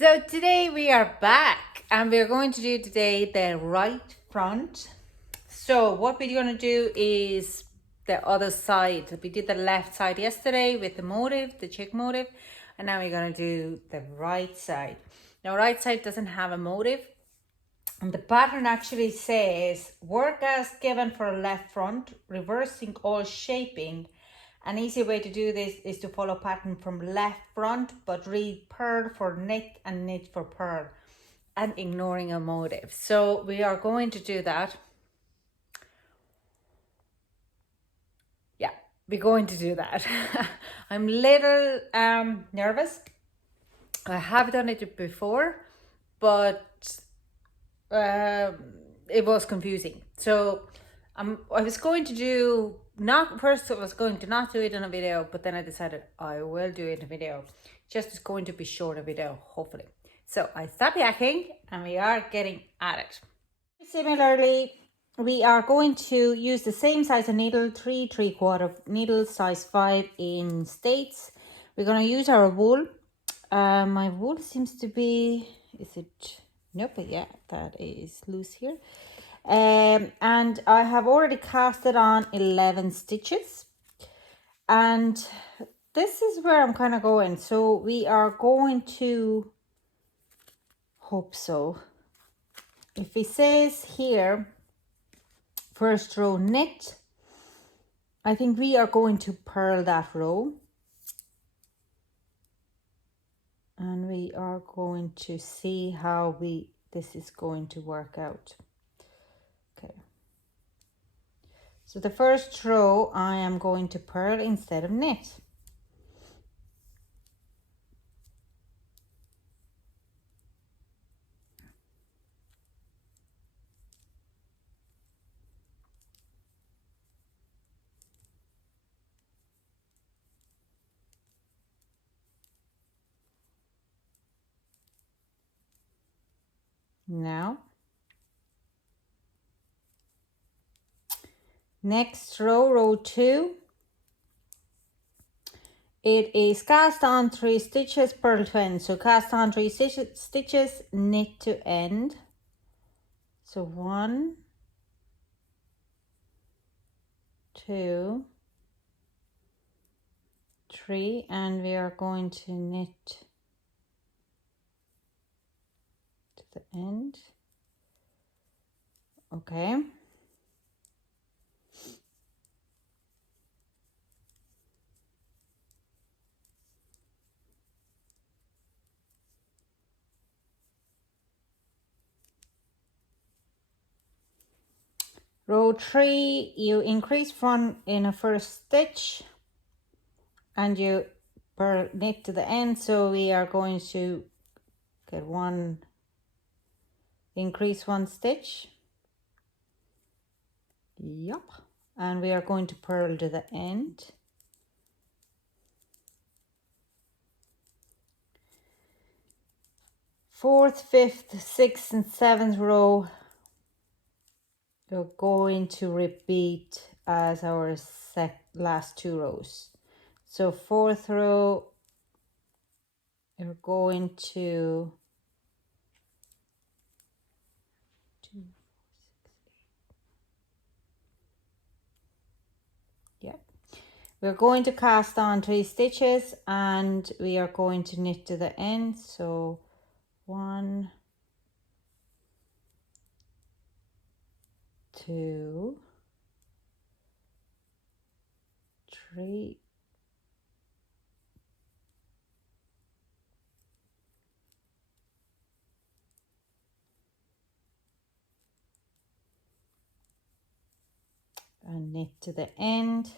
So today we are back and we're going to do today the right front. So what we're going to do is the other side. We did the left side yesterday with the motif, the chick motif, and now we're going to do the right side. Now right side doesn't have a motif, and the pattern actually says work as given for left front, reversing all shaping. An easy way to do this is to follow pattern from left front, but read purl for knit and knit for purl, and ignoring a motif. So we are going to do that. Yeah, we're going to do that. I'm a little nervous. I have done it before, but it was confusing. So I was going to do not first. I was going to not do it in a video, but then I decided I will do it in a video. Just it's going to be shorter video, hopefully. So I stopped yakking and we are getting at it. Similarly, we are going to use the same size of needle, 3 3/4 needles, size 5 in States. We're going to use our wool. My wool seems to be, is it? Nope, yeah, that is loose here. And I have already casted on 11 stitches. And this is where I'm kind of going. So we are going to, hope so. If it says here, first row knit, I think we are going to purl that row. And we are going to see how this is going to work out. Okay. So the first row I am going to purl instead of knit. Now, next row, row 2, it is cast on 3 stitches, purl to end. So cast on 3 stitches, knit to end. So 1, 2, 3, and we are going to knit to the end. Okay. Row 3, you increase one in a first stitch and you purl knit to the end. So we are going to get one, increase 1 stitch. Yup. And we are going to purl to the end. Fourth, fifth, sixth, and seventh row, we're going to repeat as our last 2 rows. So fourth row, you're going to we're going to cast on 3 stitches and we are going to knit to the end. So 1, 2, 3, and knit to the end.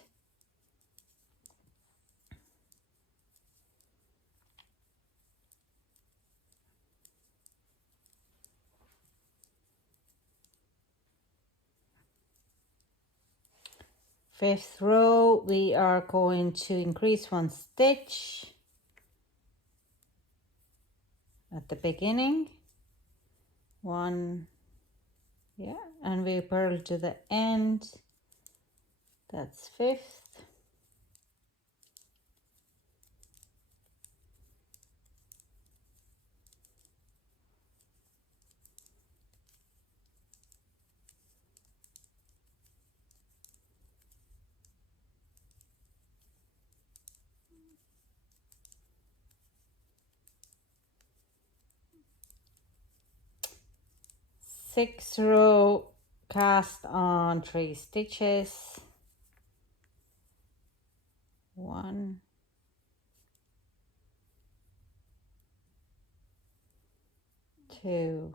Fifth row, we are going to increase 1 stitch at the beginning. 1, yeah, and we purl to the end. That's fifth. 6th row, cast on 3 stitches. 1, 2,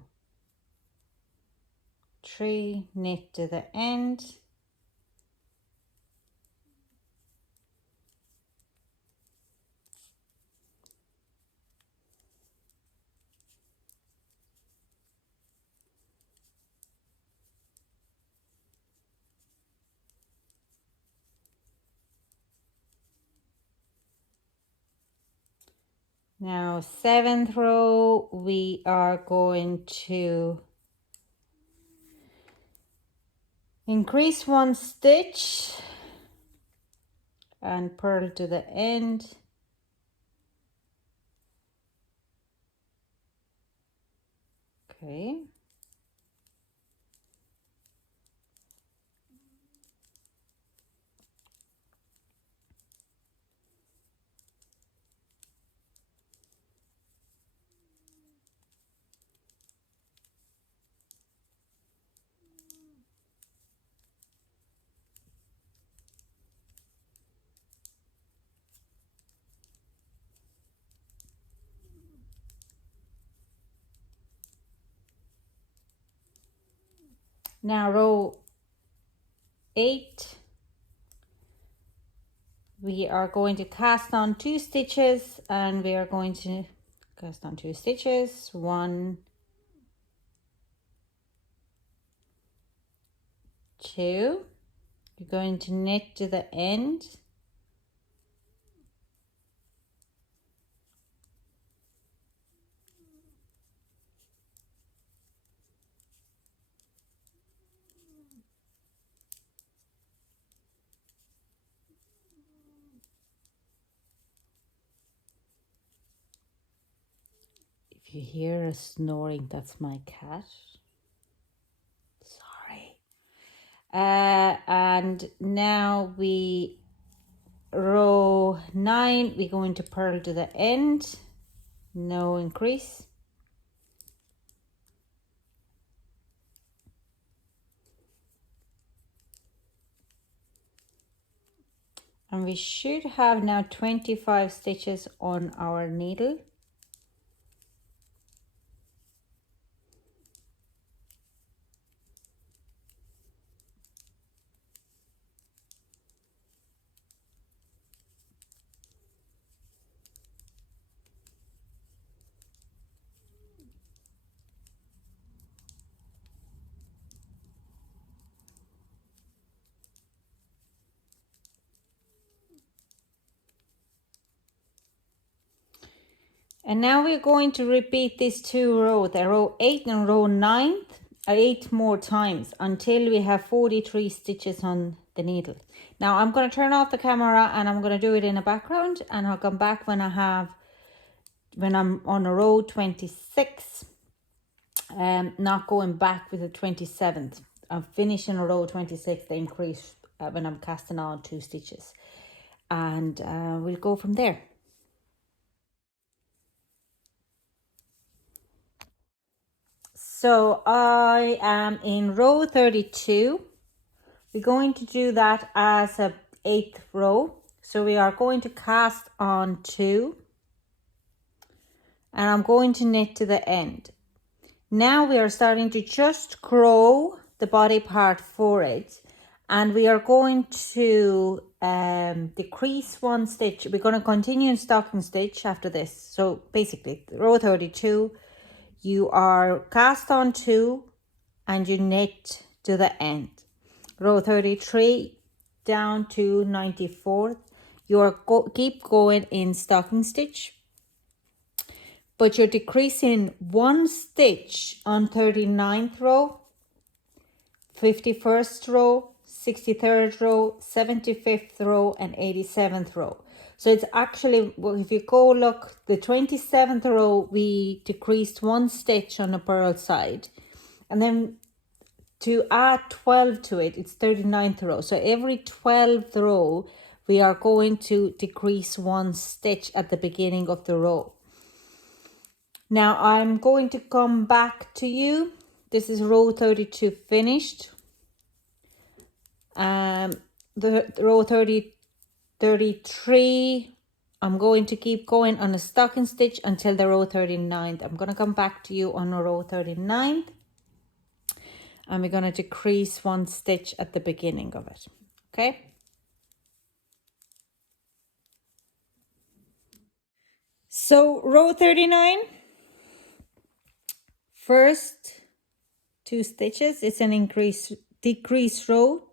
3, knit to the end. Now 7th row, we are going to increase 1 stitch and purl to the end. Okay. Now row 8, we are going to cast on 2 stitches, and we are going to cast on 2 stitches. 1, 2. You're going to knit to the end. If you hear a snoring, that's my cat. Sorry. And now we row 9, we're going to purl to the end, no increase. And we should have now 25 stitches on our needle. And now we're going to repeat these 2 rows, the row 8 and row 9, 8 more times until we have 43 stitches on the needle. Now I'm going to turn off the camera and I'm going to do it in the background, and I'll come back when I'm on a row 26, not going back with the 27th. I'm finishing a row 26, the increase when I'm casting on 2 stitches, and we'll go from there. So I am in row 32. We're going to do that as a 8th row. So we are going to cast on 2, and I'm going to knit to the end. Now we are starting to just grow the body part for it, and we are going to decrease 1 stitch. We're going to continue in stocking stitch after this. So basically row 32, you are cast on 2 and you knit to the end. Row 33 down to 94th, you are keep going in stocking stitch, but you're decreasing 1 stitch on 39th row, 51st row, 63rd row, 75th row, and 87th row. So it's actually, well, if you go look, the 27th row, we decreased 1 stitch on the purl side. And then to add 12 to it, it's 39th row. So every 12th row, we are going to decrease 1 stitch at the beginning of the row. Now I'm going to come back to you This is row 32 finished. The row 33, I'm going to keep going on a stocking stitch until the row 39th. I'm going to come back to you on row 39th, and we're going to decrease 1 stitch at the beginning of it. Okay. So row 39, first 2 stitches, it's an decrease row.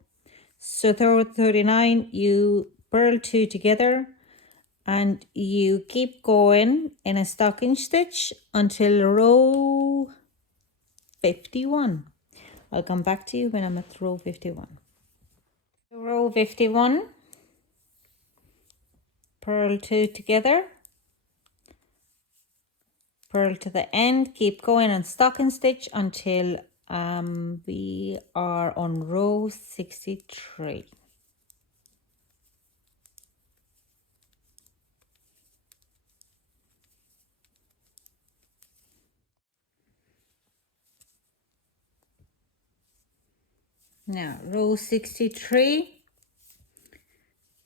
So row 39, you purl 2 together and you keep going in a stocking stitch until row 51. I'll come back to you when I'm at row 51. Row 51, purl 2 together, purl to the end, keep going and stocking stitch until we are on row 63. Now row 63,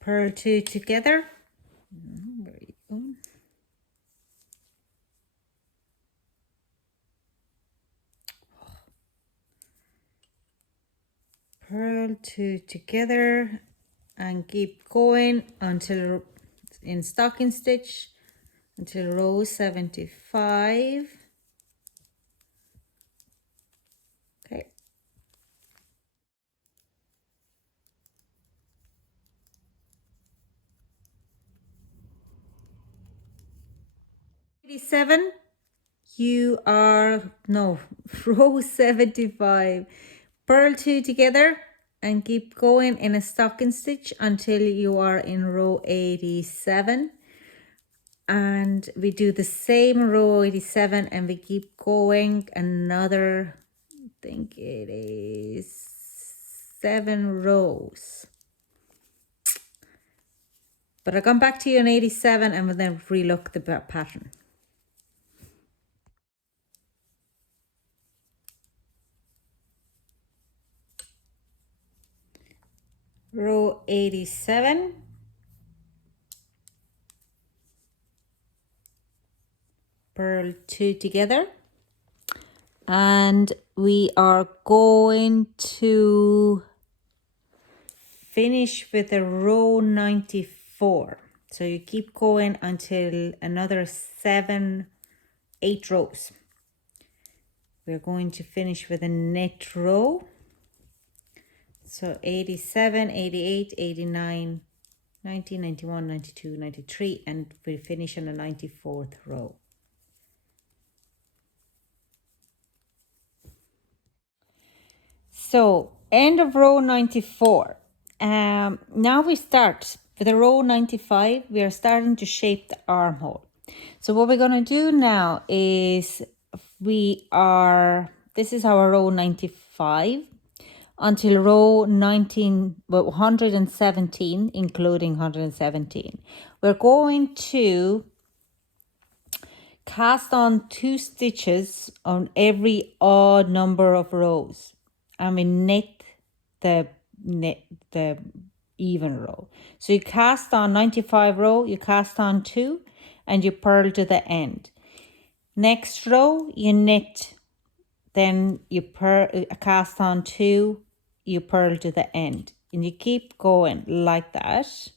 purl 2 together. Where are you going? Purl 2 together and keep going until in stocking stitch until row 75. Okay. You are row 75. Purl 2 together and keep going in a stocking stitch until you are in row 87. And we do the same row 87 and we keep going another, I think it is 7 rows. But I'll come back to you on 87 and we'll then relook the pattern. Row 87. Purl 2 together. And we are going to finish with a row 94. So you keep going until another 8 rows. We're going to finish with a knit row. So 87, 88, 89, 90, 91, 92, 93, and we finish on the 94th row. So end of row 94. Now we start with the row 95. We are starting to shape the armhole. So what we're going to do now is this is our row 95 until row 117, including 117. We're going to cast on 2 stitches on every odd number of rows, and we knit the even row. So you cast on 95 row, you cast on 2 and you purl to the end. Next row you knit, then you cast on 2, you purl to the end, and you keep going like that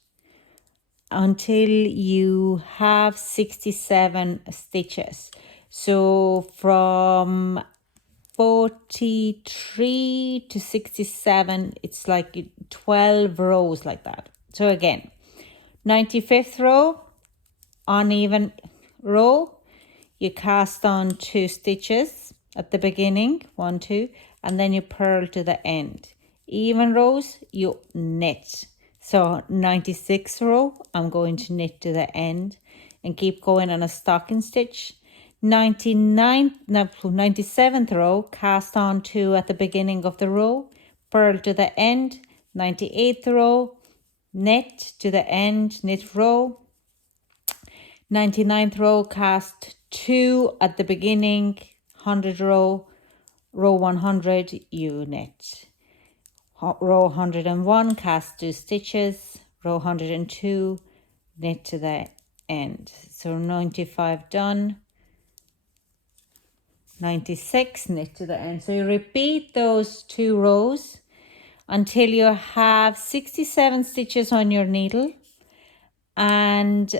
until you have 67 stitches. So from 43 to 67, it's like 12 rows like that. So again, 95th row, uneven row, you cast on 2 stitches at the beginning, 1, 2, and then you purl to the end. Even rows, you knit. So 96th row, I'm going to knit to the end and keep going on a stocking stitch. 97th row, cast on 2 at the beginning of the row, purl to the end. 98th row, knit to the end, knit row. 99th row, cast 2 at the beginning, 100th row, row 100 you knit. Row 101 cast 2 stitches, row 102 knit to the end. So 95 done, 96 knit to the end. So you repeat those 2 rows until you have 67 stitches on your needle and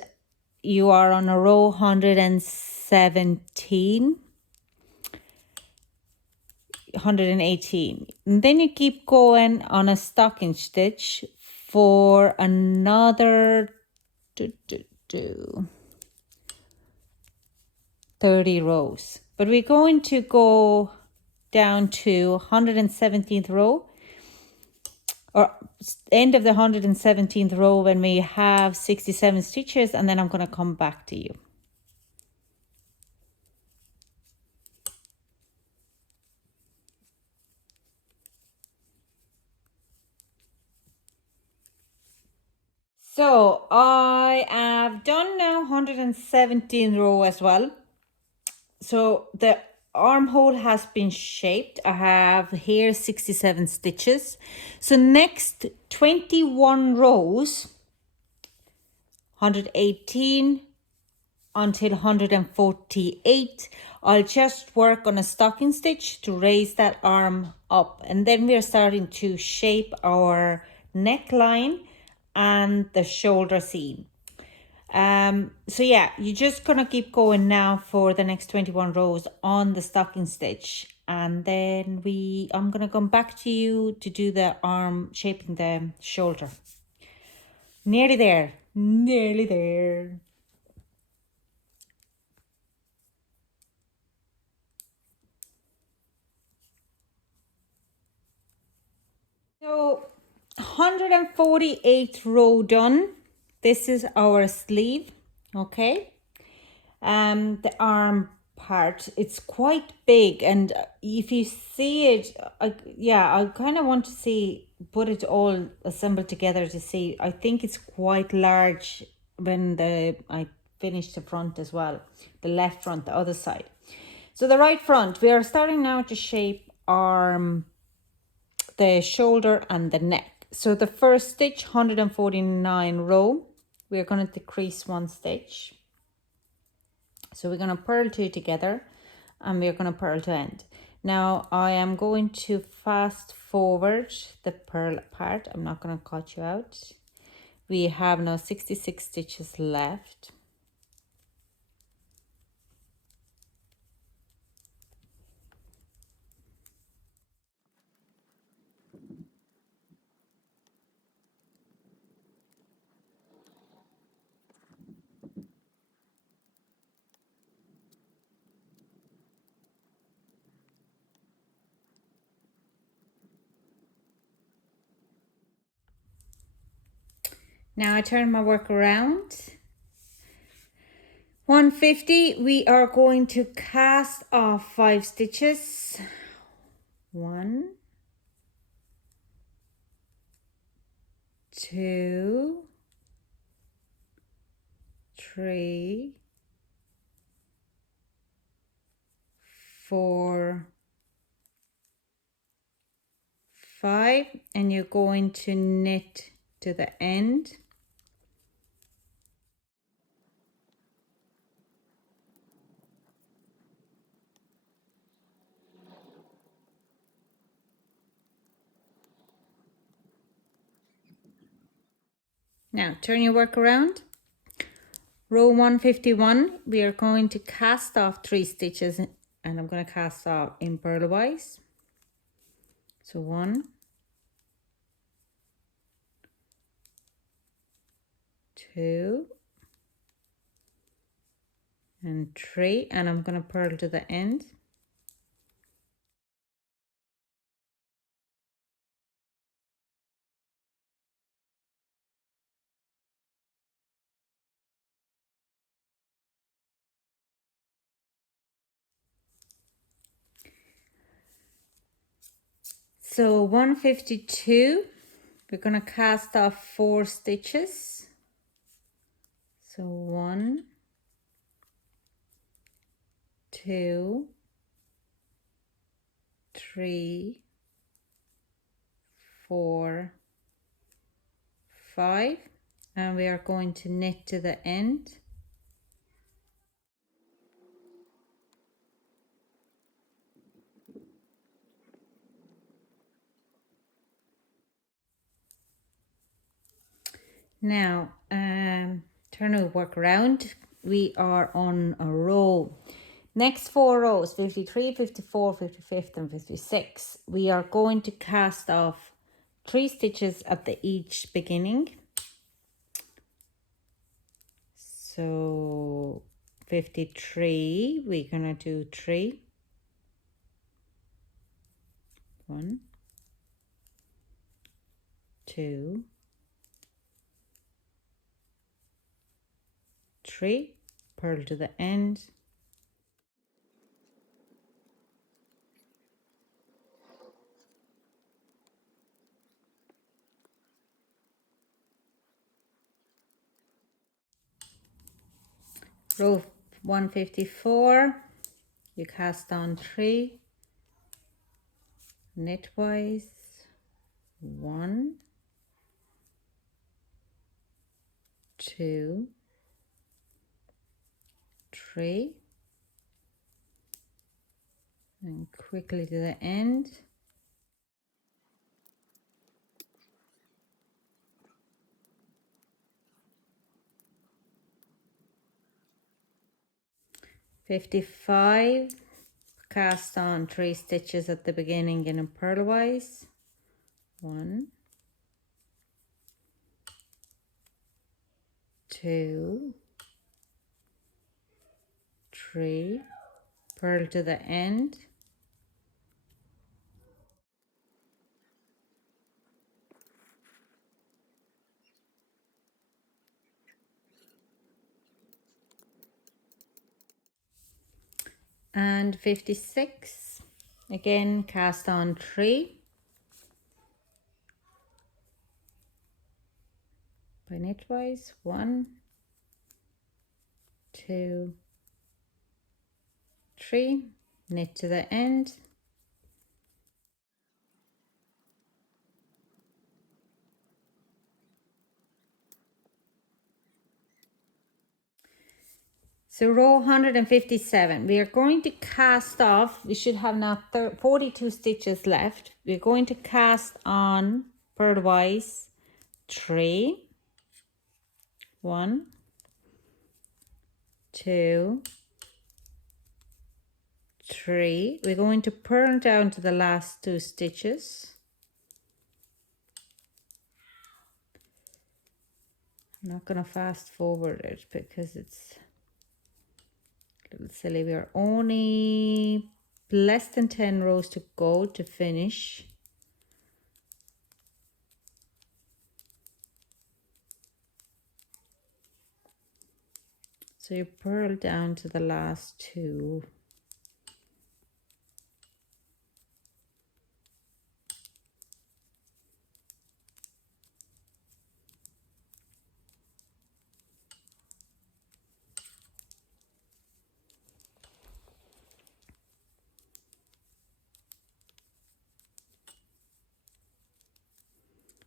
you are on a row 117, 118. And then you keep going on a stocking stitch for another 30 rows. But we're going to go down to 117th row, or end of the 117th row when we have 67 stitches, and then I'm going to come back to you. So I have done now 117 row as well. So the armhole has been shaped. I have here 67 stitches. So next 21 rows, 118 until 148, I'll just work on a stocking stitch to raise that arm up, and then we're starting to shape our neckline and the shoulder seam. So yeah, you're just gonna keep going now for the next 21 rows on the stocking stitch, and then I'm gonna come back to you to do the arm, shaping the shoulder. Nearly there, nearly there. So 148th row done. This is our sleeve, okay? The arm part, it's quite big, and if you see it, I kind of want to see, put it all assembled together to see. I think it's quite large when I finish the front as well, the left front, the other side. So the right front, we are starting now to shape the shoulder and the neck. So the first stitch, 149 row, we're going to decrease 1 stitch. So we're going to purl 2 together and we're going to purl to end. Now I am going to fast forward the purl part. I'm not going to cut you out. We have now 66 stitches left. Now I turn my work around. 150, we are going to cast off 5 stitches. 1, 2, 3, 4, 5, and you're going to knit to the end. Now turn your work around. Row 151, we are going to cast off 3 stitches, and I'm going to cast off in purlwise. So 1, 2, and 3, and I'm going to purl to the end. So 152, we're going to cast off 4 stitches. So 1, 2, 3, 4, 5, and we are going to knit to the end. Now turn our work around. We are on a row. Next 4 rows, 53, 54, 55 and 56, we are going to cast off 3 stitches at the each beginning. So 53, we're gonna do 3, 1, 2, 3, purl to the end. Row 154, you cast on 3, knitwise, 1, 2, 3, and quickly to the end. $55, cast on 3 stitches at the beginning in a purlwise, 1, 2, 3, purl to the end. And 56, again cast on 3 by knitwise, 1, 2, 3, knit to the end. So row 157, we are going to cast off, we should have now 42 stitches left. We're going to cast on purlwise 3, 1, 2, 3. We're going to purl down to the last 2 stitches. I'm not going to fast forward it because it's a little silly. We're only less than 10 rows to go to finish. So you purl down to the last 2.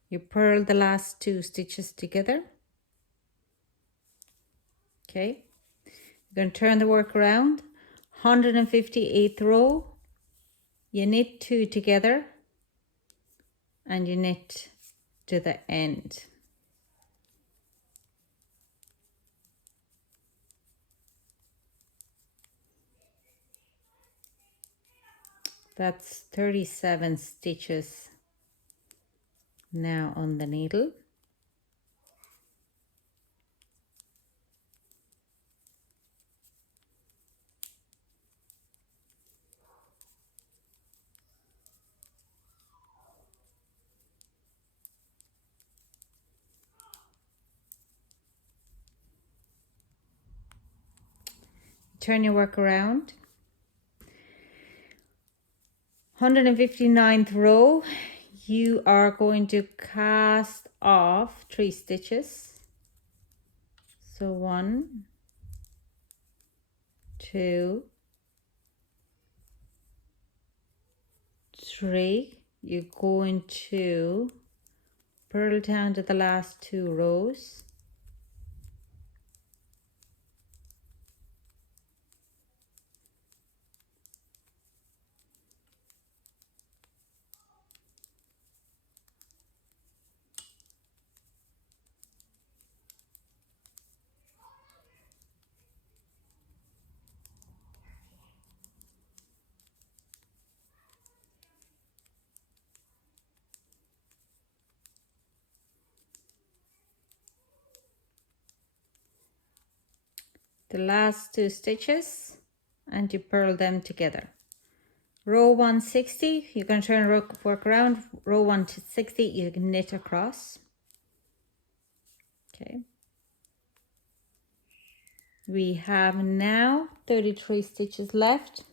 You purl the last 2 stitches together. Okay, you're going to turn the work around. 158th row, you knit 2 together and you knit to the end. That's 37 stitches now on the needle. Turn your work around. 159th row, you are going to cast off 3 stitches. So 1, 2, 3, you're going to purl down to the last 2 rows. The last 2 stitches, and you purl them together. Row 160, you can turn work around. Row 160, you can knit across. Okay. We have now 33 stitches left.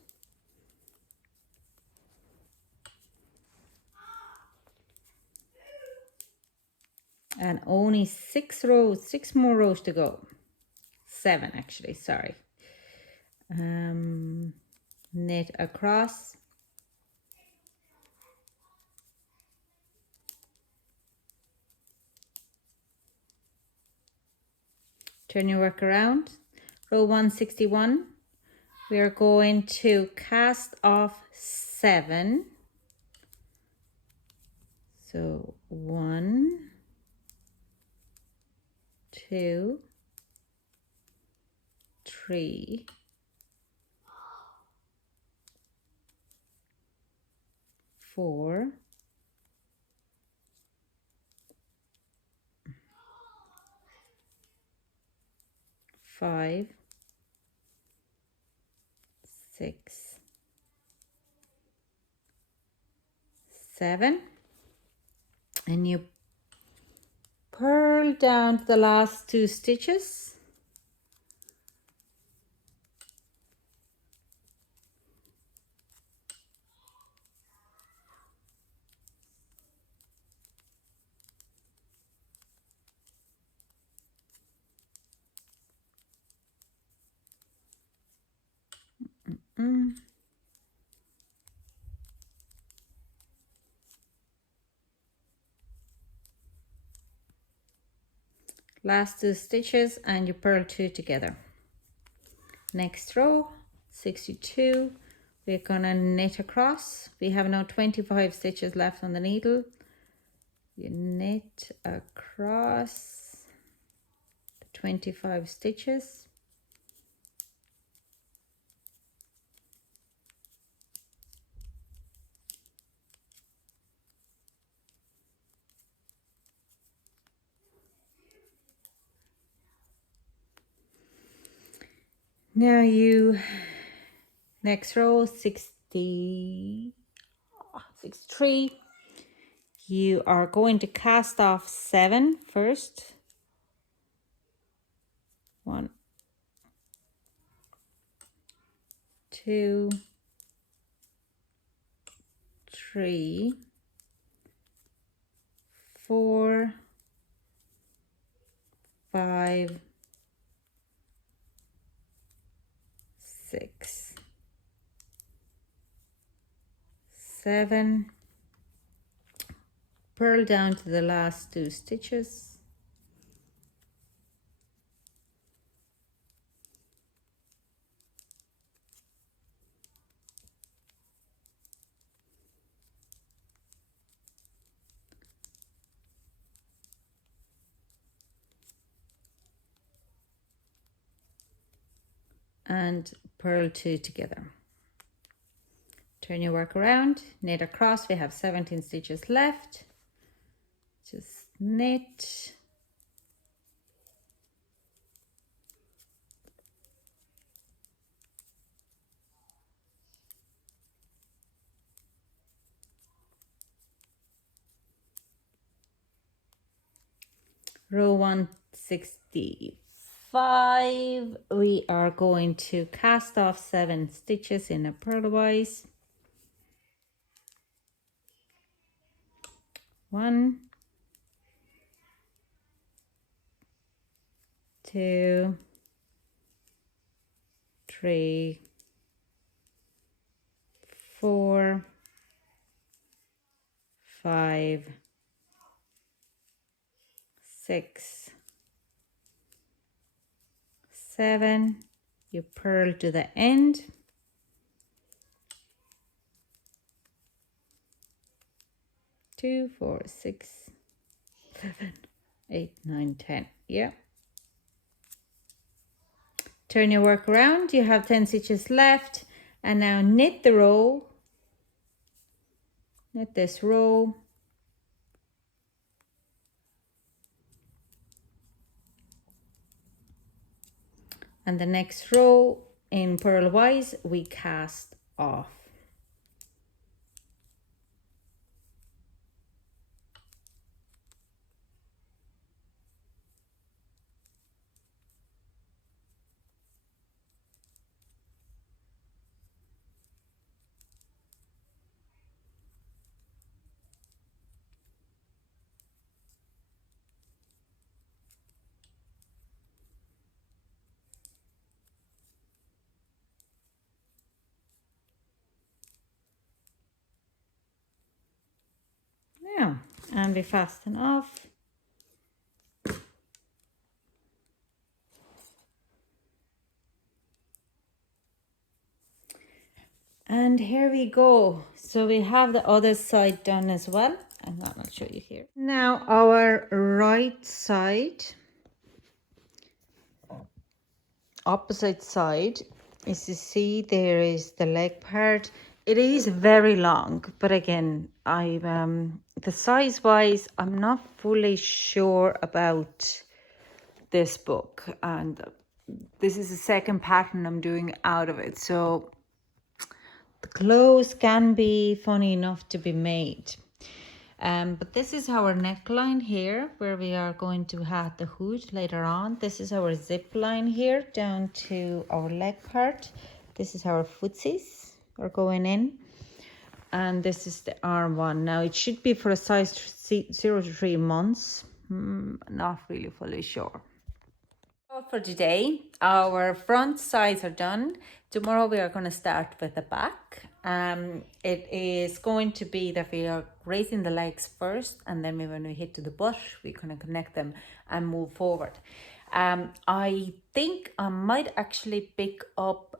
And only 6 more rows to go. 7 actually, sorry. Knit across. Turn your work around. Row 161, we are going to cast off 7. So 1, 2, 3, 4, 5, 6, 7, and you purl down to the last 2 stitches. Last 2 stitches, and you purl 2 together. Next row, 62, we're gonna knit across. We have now 25 stitches left on the needle. You knit across 25 stitches. Now next row, 63, you are going to cast off 7 first. 1, 2, 3, 4, 5, 6, 7, purl down to the last 2 stitches, and purl 2 together. Turn your work around, knit across. We have 17 stitches left. Just knit. Row 165, we are going to cast off 7 stitches in a purlwise. 1, 2, 3, 4, 5, 6, 7. You purl to the end. 2, 4, 6, 7, 8, 9, 10. Yeah. Turn your work around. You have 10 stitches left. And now knit the row. Knit this row. And the next row in purlwise we cast off. Now, and we fasten off. And here we go. So we have the other side done as well. And I'll show you here. Now our right side, opposite side, is to see there is the leg part. It is very long, but again, the size wise, I'm not fully sure about this book, and this is the second pattern I'm doing out of it, so the clothes can be funny enough to be made. But this is our neckline here, where we are going to have the hood later on. This is our zip line here down to our leg part. This is our footsies are going in. And this is the arm one. Now it should be for a size 0 to 3 months. Not really fully sure. For today, our front sides are done. Tomorrow we are going to start with the back. It is going to be that we are raising the legs first, and then when we hit to the butt, we're going to connect them and move forward. I think I might actually pick up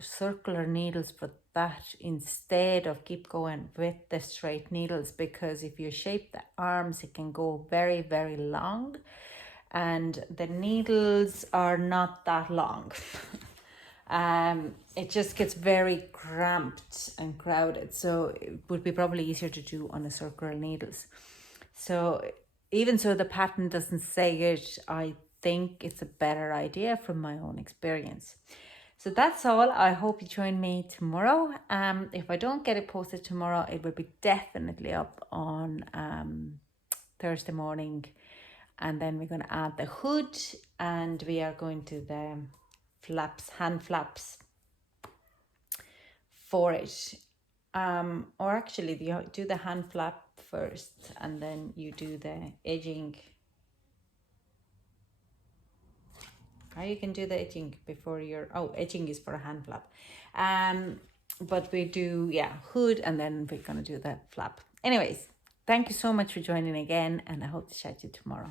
circular needles for that instead of keep going with the straight needles, because if you shape the arms, it can go very, very long. And the needles are not that long. It just gets very cramped and crowded, so it would be probably easier to do on the circular needles. So even so the pattern doesn't say it, I think it's a better idea from my own experience. So that's all. I hope you join me tomorrow. If I don't get it posted tomorrow, it will be definitely up on Thursday morning. And then we're going to add the hood, and we are going to the flaps, hand flaps for it. Or actually you do the hand flap first, and then you do the edging. Or you can do the edging before edging is for a hand flap. But we do, hood, and then we're going to do the flap. Anyways, thank you so much for joining again, and I hope to chat to you tomorrow.